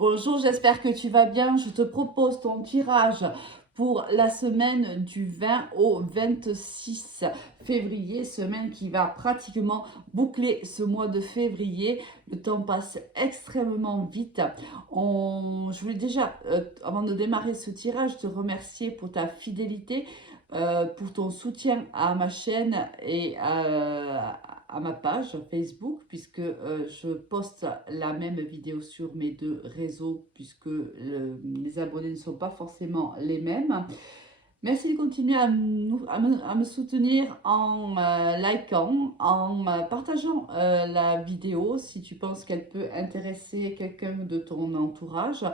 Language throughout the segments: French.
Bonjour, j'espère que tu vas bien. Je te propose ton tirage pour la semaine du 20 au 26 février, semaine qui va pratiquement boucler ce mois de février. Le temps passe extrêmement vite. Je voulais déjà, avant de démarrer ce tirage, te remercier pour ta fidélité, pour ton soutien à ma chaîne et à ma page Facebook, puisque je poste la même vidéo sur mes deux réseaux, puisque les abonnés ne sont pas forcément les mêmes. Merci de continuer à me soutenir en likant, en partageant la vidéo si tu penses qu'elle peut intéresser quelqu'un de ton entourage,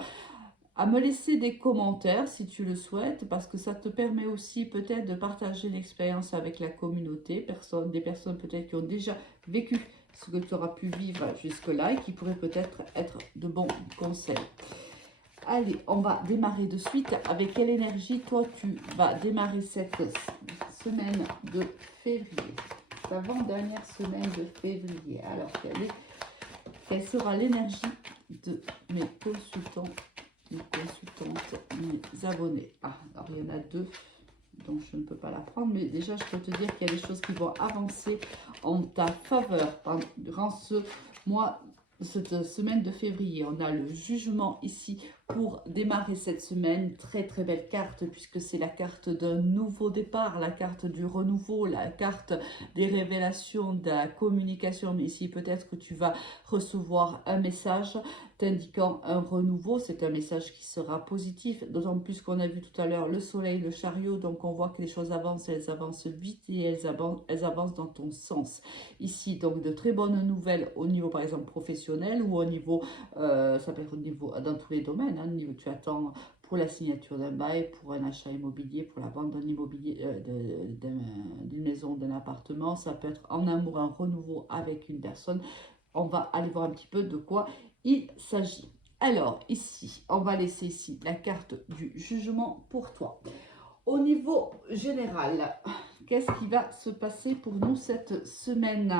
à me laisser des commentaires si tu le souhaites, parce que ça te permet aussi peut-être de partager l'expérience avec la communauté, des personnes peut-être qui ont déjà vécu ce que tu auras pu vivre jusque-là et qui pourraient peut-être être de bons conseils. Allez, on va démarrer de suite. Avec quelle énergie, toi, tu vas démarrer cette semaine de février, l'avant-dernière semaine de février. Alors, quelle sera l'énergie de mes consultants, mes consultantes, mes abonnés? Ah, alors il y en a deux, donc je ne peux pas la prendre, mais déjà, je peux te dire qu'il y a des choses qui vont avancer en ta faveur durant ce mois, cette semaine de février. On a le jugement ici pour démarrer cette semaine. Très très belle carte, puisque c'est la carte d'un nouveau départ, la carte du renouveau, la carte des révélations, de la communication. Mais ici peut-être que tu vas recevoir un message t'indiquant un renouveau. C'est un message qui sera positif, d'autant plus qu'on a vu tout à l'heure le soleil, le chariot. Donc on voit que les choses avancent, elles avancent vite et elles avancent dans ton sens. Ici, donc de très bonnes nouvelles au niveau par exemple professionnel, ou au niveau, ça peut être au niveau dans tous les domaines, hein, au niveau tu attends pour la signature d'un bail, pour un achat immobilier, pour la vente d'un immobilier, d'une maison, d'un appartement. Ça peut être en amour, un renouveau avec une personne. On va aller voir un petit peu de quoi il s'agit. Alors ici, on va laisser ici la carte du jugement pour toi. Au niveau général, qu'est-ce qui va se passer pour nous cette semaine?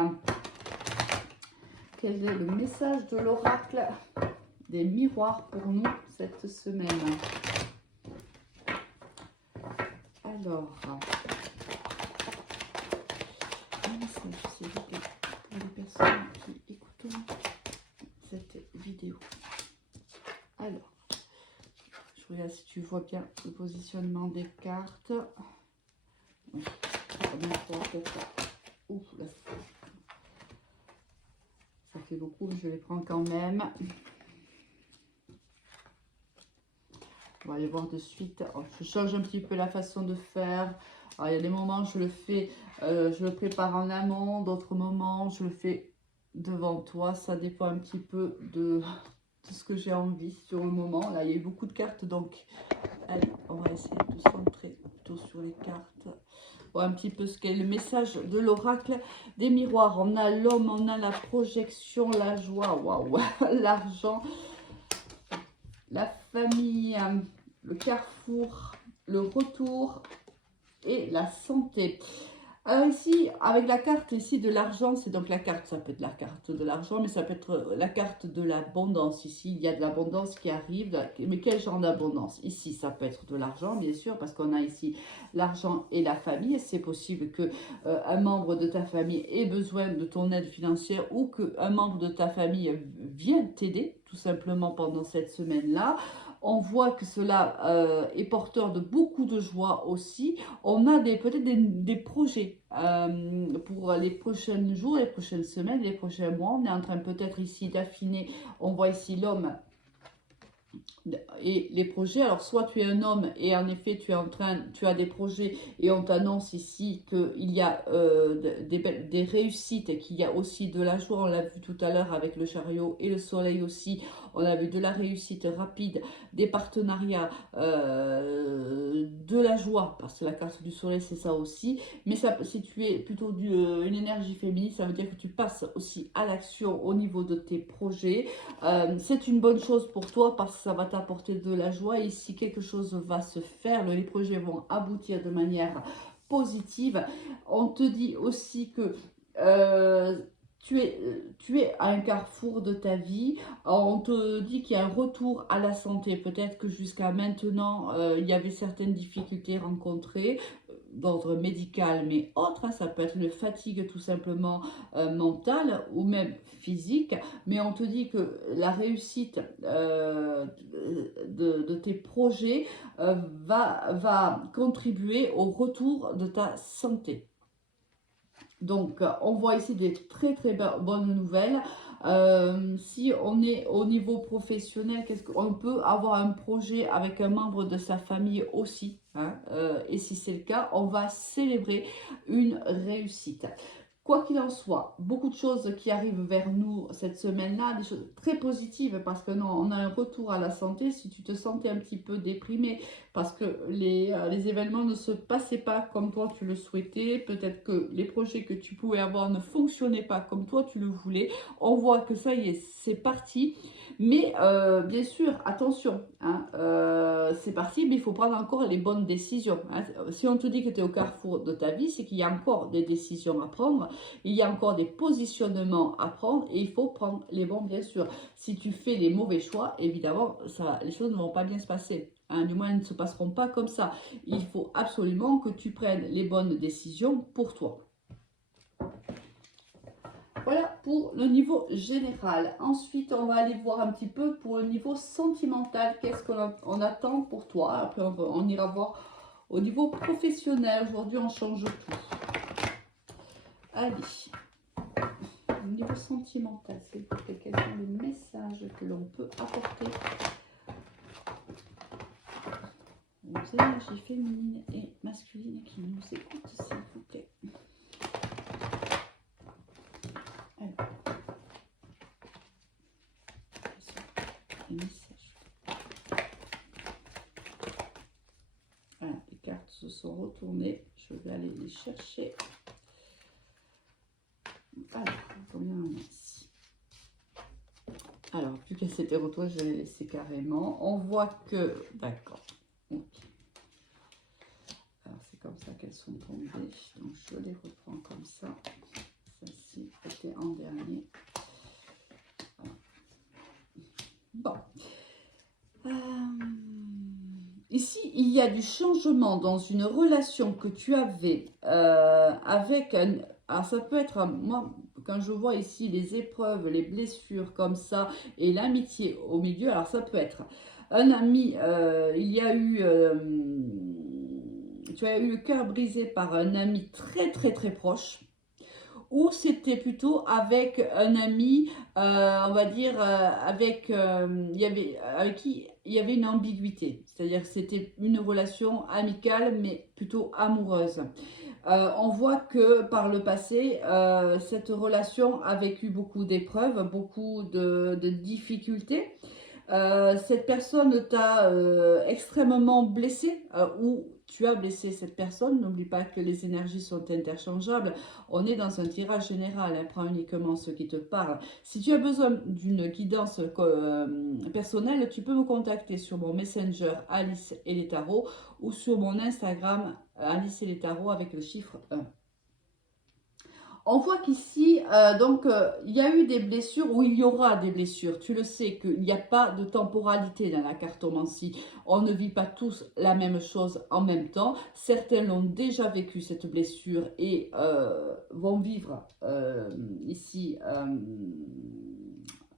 Quel est le message de l'oracle des miroirs pour nous cette semaine? Alors, un message, s'il vous plaît, pour les personnes qui écoutent cette vidéo. Alors, je regarde si tu vois bien le positionnement des cartes. Ouf, là, ça fait beaucoup, je les prends quand même. On va aller voir de suite. Je change un petit peu la façon de faire. Alors, il y a des moments je le fais, je le prépare en amont, d'autres moments je le fais devant toi. Ça dépend un petit peu de ce que j'ai envie sur le moment. Là, il y a eu beaucoup de cartes, donc allez, on va essayer de se centrer plutôt sur les cartes. Un petit peu ce qu'est le message de l'oracle des miroirs. On a l'homme, on a la projection, la joie, waouh, l'argent, la famille, le carrefour, le retour et la santé. Alors ici, avec la carte ici de l'argent, c'est donc la carte, ça peut être la carte de l'argent, mais ça peut être la carte de l'abondance. Ici, il y a de l'abondance qui arrive, mais quel genre d'abondance? Ici, ça peut être de l'argent, bien sûr, parce qu'on a ici l'argent et la famille. C'est possible que un membre de ta famille ait besoin de ton aide financière, ou qu'un membre de ta famille vienne t'aider, tout simplement, pendant cette semaine-là. On voit que cela est porteur de beaucoup de joie aussi. On a peut-être des projets pour les prochains jours, les prochaines semaines, les prochains mois. On est en train peut-être ici d'affiner. On voit ici l'homme et les projets. Alors soit tu es un homme et en effet tu as des projets, et on t'annonce ici qu'il y a des réussites, qu'il y a aussi de la joie. On l'a vu tout à l'heure avec le chariot et le soleil aussi. On a vu de la réussite rapide, des partenariats, de la joie, parce que la carte du soleil c'est ça aussi. Mais ça, si tu es plutôt une énergie féminine, ça veut dire que tu passes aussi à l'action au niveau de tes projets. C'est une bonne chose pour toi, parce que ça va t'apporter de la joie. Et si quelque chose va se faire, les projets vont aboutir de manière positive. On te dit aussi que tu es à un carrefour de ta vie. On te dit qu'il y a un retour à la santé. Peut-être que jusqu'à maintenant, il y avait certaines difficultés rencontrées d'ordre médical, mais autres. Hein, ça peut être une fatigue tout simplement mentale ou même physique. Mais on te dit que la réussite de tes projets va contribuer au retour de ta santé. Donc, on voit ici des très très bonnes nouvelles. Si on est au niveau professionnel, qu'est-ce qu'on peut avoir un projet avec un membre de sa famille aussi, hein, et si c'est le cas, on va célébrer une réussite. Quoi qu'il en soit, beaucoup de choses qui arrivent vers nous cette semaine-là, des choses très positives parce que non, on a un retour à la santé. Si tu te sentais un petit peu déprimé parce que les événements ne se passaient pas comme toi tu le souhaitais, peut-être que les projets que tu pouvais avoir ne fonctionnaient pas comme toi tu le voulais, on voit que ça y est, c'est parti. Mais bien sûr, attention, hein, c'est parti, mais il faut prendre encore les bonnes décisions. Hein. Si on te dit que tu es au carrefour de ta vie, c'est qu'il y a encore des décisions à prendre. Il y a encore des positionnements à prendre et il faut prendre les bons, bien sûr. Si tu fais les mauvais choix, évidemment, les choses ne vont pas bien se passer. Hein, du moins, elles ne se passeront pas comme ça. Il faut absolument que tu prennes les bonnes décisions pour toi. Voilà pour le niveau général. Ensuite, on va aller voir un petit peu pour le niveau sentimental. Qu'est-ce qu'on attend pour toi? Après, on ira voir au niveau professionnel. Aujourd'hui, on change tout. Allez. Au niveau sentimental, s'il vous plaît, quels sont les messages que l'on peut apporter aux énergies féminines et masculines qui nous écoutent, s'il vous plaît. Alors, quels sont les messages? Voilà, les cartes se sont retournées. Je vais aller les chercher. Alors, combien on a ici? Alors, vu qu'elle s'était retournée, je vais les laisser carrément. On voit que... D'accord. Ok. Alors, c'est comme ça qu'elles sont tombées. Donc, je les reprends comme ça. Celle-ci était en dernier. Voilà. Bon. Ici, il y a du changement dans une relation que tu avais avec un... Alors, ça peut être... Moi, quand je vois ici les épreuves, les blessures comme ça, et l'amitié au milieu, alors ça peut être un ami, il y a eu... tu as eu le cœur brisé par un ami très très très proche, ou c'était plutôt avec un ami, on va dire, avec qui il y avait une ambiguïté. C'est-à-dire que c'était une relation amicale, mais plutôt amoureuse. On voit que par le passé, cette relation a vécu beaucoup d'épreuves, beaucoup de difficultés. Cette personne t'a extrêmement blessé ou tu as blessé cette personne. N'oublie pas que les énergies sont interchangeables. On est dans un tirage général, hein, prends uniquement ce qui te parle. Si tu as besoin d'une guidance personnelle, tu peux me contacter sur mon Messenger Alice et les tarots ou sur mon Instagram Alice et les tarots avec le chiffre 1. On voit qu'ici, il y a eu des blessures ou il y aura des blessures. Tu le sais qu'il n'y a pas de temporalité dans la cartomancie. On ne vit pas tous la même chose en même temps. Certains l'ont déjà vécu, cette blessure, et vont vivre ici...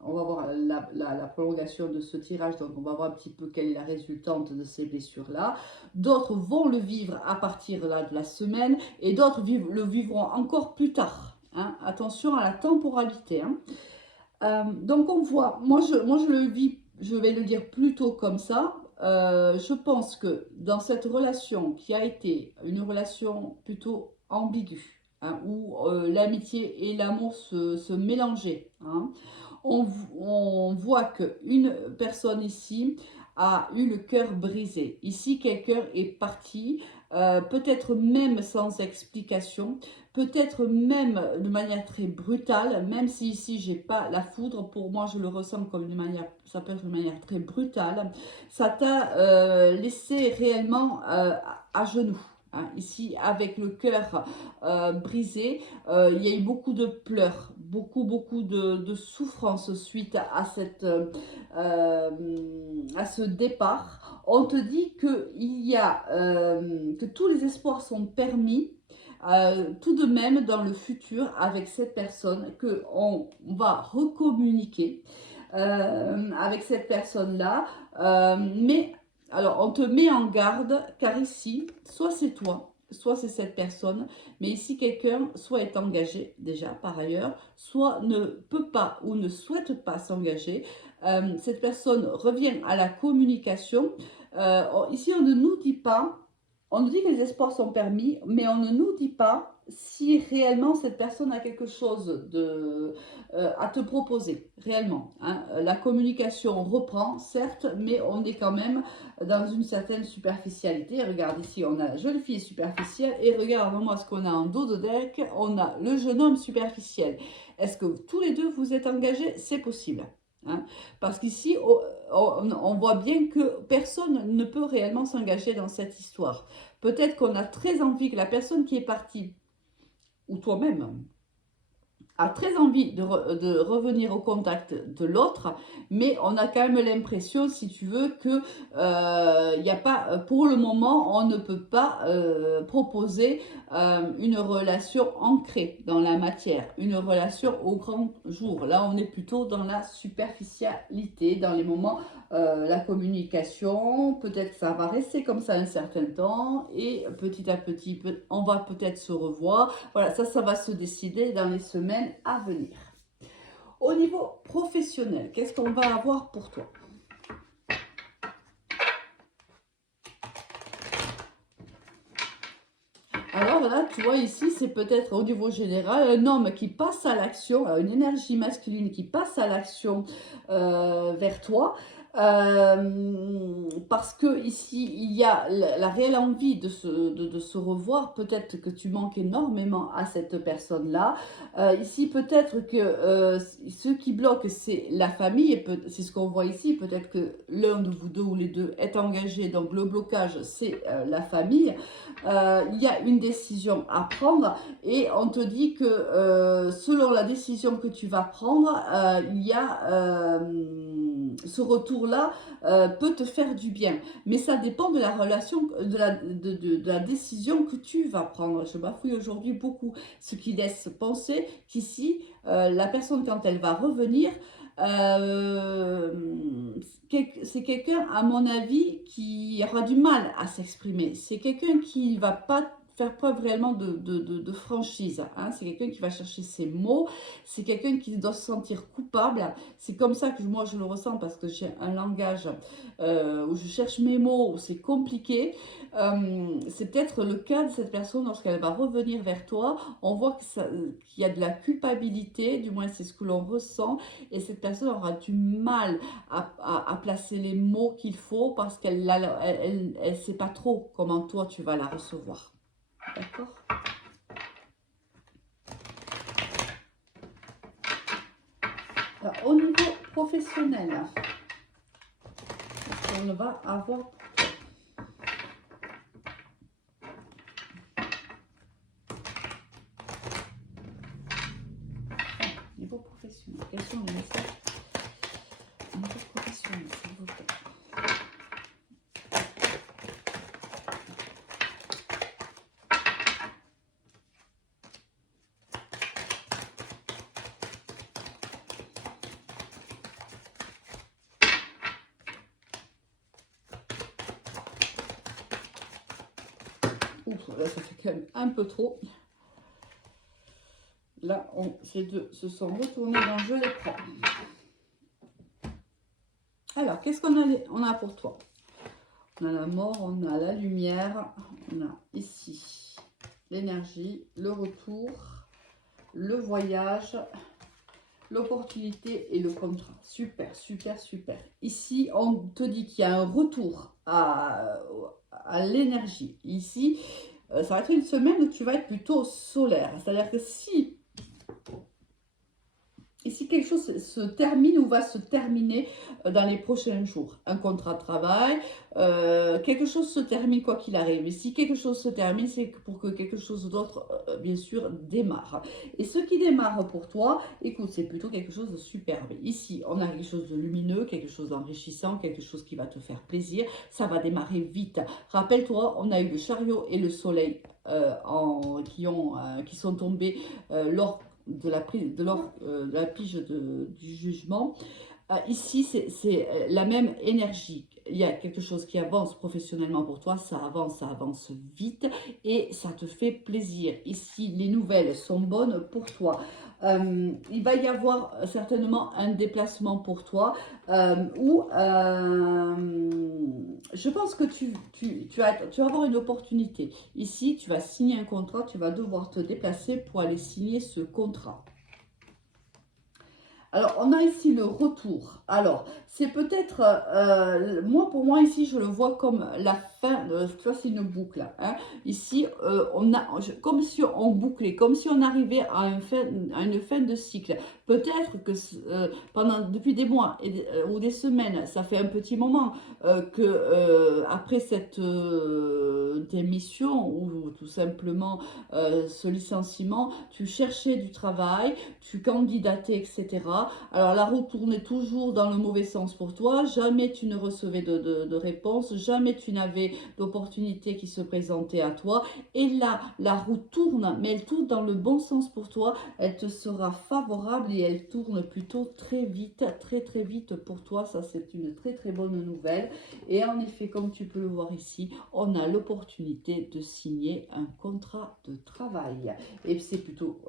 on va voir la prolongation de ce tirage, donc on va voir un petit peu quelle est la résultante de ces blessures-là. D'autres vont le vivre à partir là, de la semaine et d'autres le vivront encore plus tard. Hein. Attention à la temporalité. Hein. Donc on voit, moi je le vis, je vais le dire plutôt comme ça. Je pense que dans cette relation qui a été une relation plutôt ambiguë, hein, où l'amitié et l'amour se mélangeaient, hein, on voit qu'une personne ici a eu le cœur brisé. Ici, quelqu'un est parti, peut-être même sans explication, peut-être même de manière très brutale, même si ici, j'ai pas la foudre, pour moi, je le ressens comme une manière, ça peut être une manière très brutale. Ça t'a laissé réellement à genoux. Hein, ici, avec le cœur brisé, il y a eu beaucoup de pleurs, beaucoup de souffrance suite à ce départ. On te dit que tous les espoirs sont permis. Tout de même dans le futur avec cette personne que on va recommuniquer avec cette personne-là. Mais alors on te met en garde car ici, soit c'est toi, soit c'est cette personne, mais ici quelqu'un soit est engagé déjà par ailleurs, soit ne peut pas ou ne souhaite pas s'engager. Cette personne revient à la communication. Ici on ne nous dit pas, on nous dit que les espoirs sont permis, mais on ne nous dit pas si réellement cette personne a quelque chose à te proposer, réellement. Hein. La communication reprend, certes, mais on est quand même dans une certaine superficialité. Regarde ici, on a la jeune fille superficielle et regarde-moi ce qu'on a en dos de deck. On a le jeune homme superficiel. Est-ce que tous les deux vous êtes engagés? C'est possible. Hein, parce qu'ici, on voit bien que personne ne peut réellement s'engager dans cette histoire. Peut-être qu'on a très envie que la personne qui est partie, ou toi-même, a très envie de revenir au contact de l'autre, mais on a quand même l'impression, si tu veux, que y a pas, pour le moment, on ne peut pas proposer une relation ancrée dans la matière, une relation au grand jour. Là, on est plutôt dans la superficialité, dans les moments, la communication, peut-être que ça va rester comme ça un certain temps, et petit à petit, on va peut-être se revoir. Voilà, ça va se décider dans les semaines à venir. Au niveau professionnel, qu'est-ce qu'on va avoir pour toi? Alors là, tu vois ici, c'est peut-être au niveau général un homme qui passe à l'action, une énergie masculine qui passe à l'action vers toi. Parce que ici, il y a la réelle envie de se revoir. Peut-être que tu manques énormément à cette personne-là. Ici, peut-être que ce qui bloque, c'est la famille. Et c'est ce qu'on voit ici. Peut-être que l'un de vous deux ou les deux est engagé. Donc, le blocage, c'est la famille. Il y a une décision à prendre et on te dit que selon la décision que tu vas prendre, il y a ce retour-là peut te faire du bien. Mais ça dépend de la relation, de la décision que tu vas prendre. Je bafouille aujourd'hui beaucoup, ce qui laisse penser qu'ici, la personne, quand elle va revenir, euh, c'est quelqu'un, à mon avis, qui aura du mal à s'exprimer. C'est quelqu'un qui ne va pas faire preuve réellement de franchise. Hein. C'est quelqu'un qui va chercher ses mots. C'est quelqu'un qui doit se sentir coupable. C'est comme ça que moi, je le ressens parce que j'ai un langage où je cherche mes mots, où c'est compliqué. C'est peut-être le cas de cette personne lorsqu'elle va revenir vers toi. On voit qu'il y a de la culpabilité, du moins c'est ce que l'on ressent. Et cette personne aura du mal à placer les mots qu'il faut parce qu'elle ne sait pas trop comment toi tu vas la recevoir. D'accord? Au niveau professionnel, on va avoir niveau professionnel. Quels sont les messages au niveau professionnel, s'il vous plaît? Ouf, là, ça fait quand même un peu trop. Là, ces deux se sont retournés dans je les prends. Alors, qu'est-ce qu'on a pour toi? On a la mort, on a la lumière, on a ici l'énergie, le retour, le voyage, l'opportunité et le contrat. Super, super, super. Ici, on te dit qu'il y a un retour à l'énergie. Ici, ça va être une semaine où tu vas être plutôt solaire. C'est-à-dire que si Ici, quelque chose se termine ou va se terminer dans les prochains jours. Un contrat de travail, quelque chose se termine quoi qu'il arrive. Et si quelque chose se termine, c'est pour que quelque chose d'autre, bien sûr, démarre. Et ce qui démarre pour toi, écoute, c'est plutôt quelque chose de superbe. Ici, on a quelque chose de lumineux, quelque chose d'enrichissant, quelque chose qui va te faire plaisir. Ça va démarrer vite. Rappelle-toi, on a eu le chariot et le soleil qui sont tombés lors de la, de la pige du jugement. Ici, c'est la même énergie. Il y a quelque chose qui avance professionnellement pour toi, ça avance vite et ça te fait plaisir. Ici, les nouvelles sont bonnes pour toi. Il va y avoir certainement un déplacement pour toi où je pense que tu vas avoir une opportunité. Ici, tu vas signer un contrat, tu vas devoir te déplacer pour aller signer ce contrat. Alors, on a ici le retour. Alors, c'est peut-être, pour moi, ici, je le vois comme la fin, tu vois, c'est une boucle. Hein. Ici, comme si on bouclait, comme si on arrivait à une fin de cycle. Peut-être que depuis des mois ou des semaines, ça fait un petit moment que après cette démission ou tout simplement ce licenciement, tu cherchais du travail, tu candidatais, etc. Alors la roue tournait toujours dans le mauvais sens pour toi, jamais tu ne recevais de réponse, jamais tu n'avais d'opportunité qui se présentait à toi. Et là, la roue tourne, mais elle tourne dans le bon sens pour toi, elle te sera favorable et elle tourne plutôt très vite, très vite pour toi. Ça, c'est une très bonne nouvelle. Et en effet, comme tu peux le voir ici, on a l'opportunité de signer un contrat de travail. Et c'est plutôt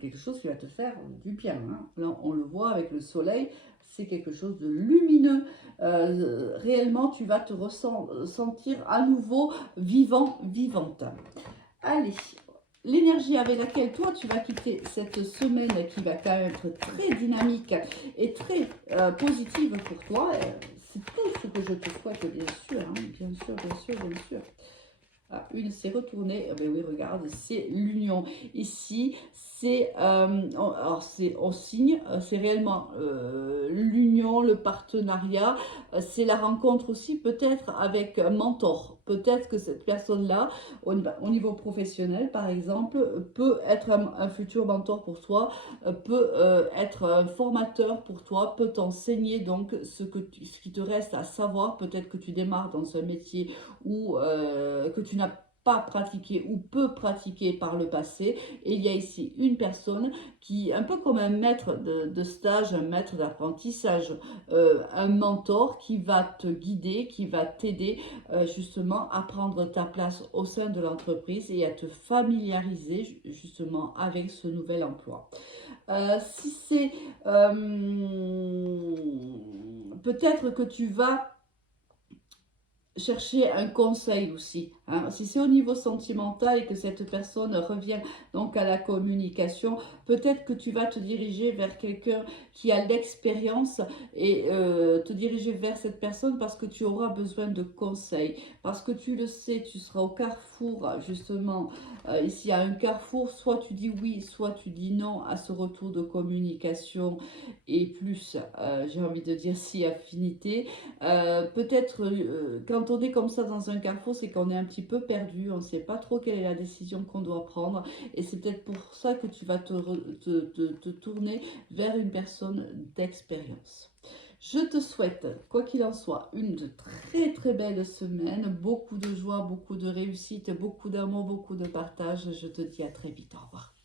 quelque chose qui va te faire du bien. Hein. Là, on le voit avec le soleil, c'est quelque chose de lumineux. Réellement, tu vas te sentir à nouveau vivant, vivante. Allez, l'énergie avec laquelle toi, tu vas quitter cette semaine qui va quand même être très dynamique et très positive pour toi. C'est tout ce que je te souhaite, bien sûr. Hein, bien sûr, bien sûr, bien sûr. Ah, une s'est retournée, ben oui, regarde, c'est l'union. Ici, on signe, c'est réellement l'union, le partenariat, c'est la rencontre aussi peut-être avec un mentor. Peut-être que cette personne-là, au niveau professionnel par exemple, peut être un futur mentor pour toi, peut être un formateur pour toi, peut t'enseigner donc ce qui te reste à savoir. Peut-être que tu démarres dans un métier ou que tu n'as pas pratiqué ou peu pratiqué par le passé. Et il y a ici une personne qui, un peu comme un maître de stage, un maître d'apprentissage, un mentor qui va te guider, qui va t'aider justement à prendre ta place au sein de l'entreprise et à te familiariser justement avec ce nouvel emploi. Si c'est peut-être que tu vas chercher un conseil aussi. Hein. Si c'est au niveau sentimental et que cette personne revient donc à la communication, peut-être que tu vas te diriger vers quelqu'un qui a l'expérience et te diriger vers cette personne parce que tu auras besoin de conseils. Parce que tu le sais, tu seras au carrefour justement. Ici, à un carrefour, soit tu dis oui, soit tu dis non à ce retour de communication et plus, j'ai envie de dire si affinité. Peut-être quand on est comme ça dans un carrefour, c'est qu'on est un petit peu perdu, on ne sait pas trop quelle est la décision qu'on doit prendre et c'est peut-être pour ça que tu vas te tourner vers une personne d'expérience. Je te souhaite, quoi qu'il en soit, une très belle semaine, beaucoup de joie, beaucoup de réussite, beaucoup d'amour, beaucoup de partage. Je te dis à très vite, au revoir.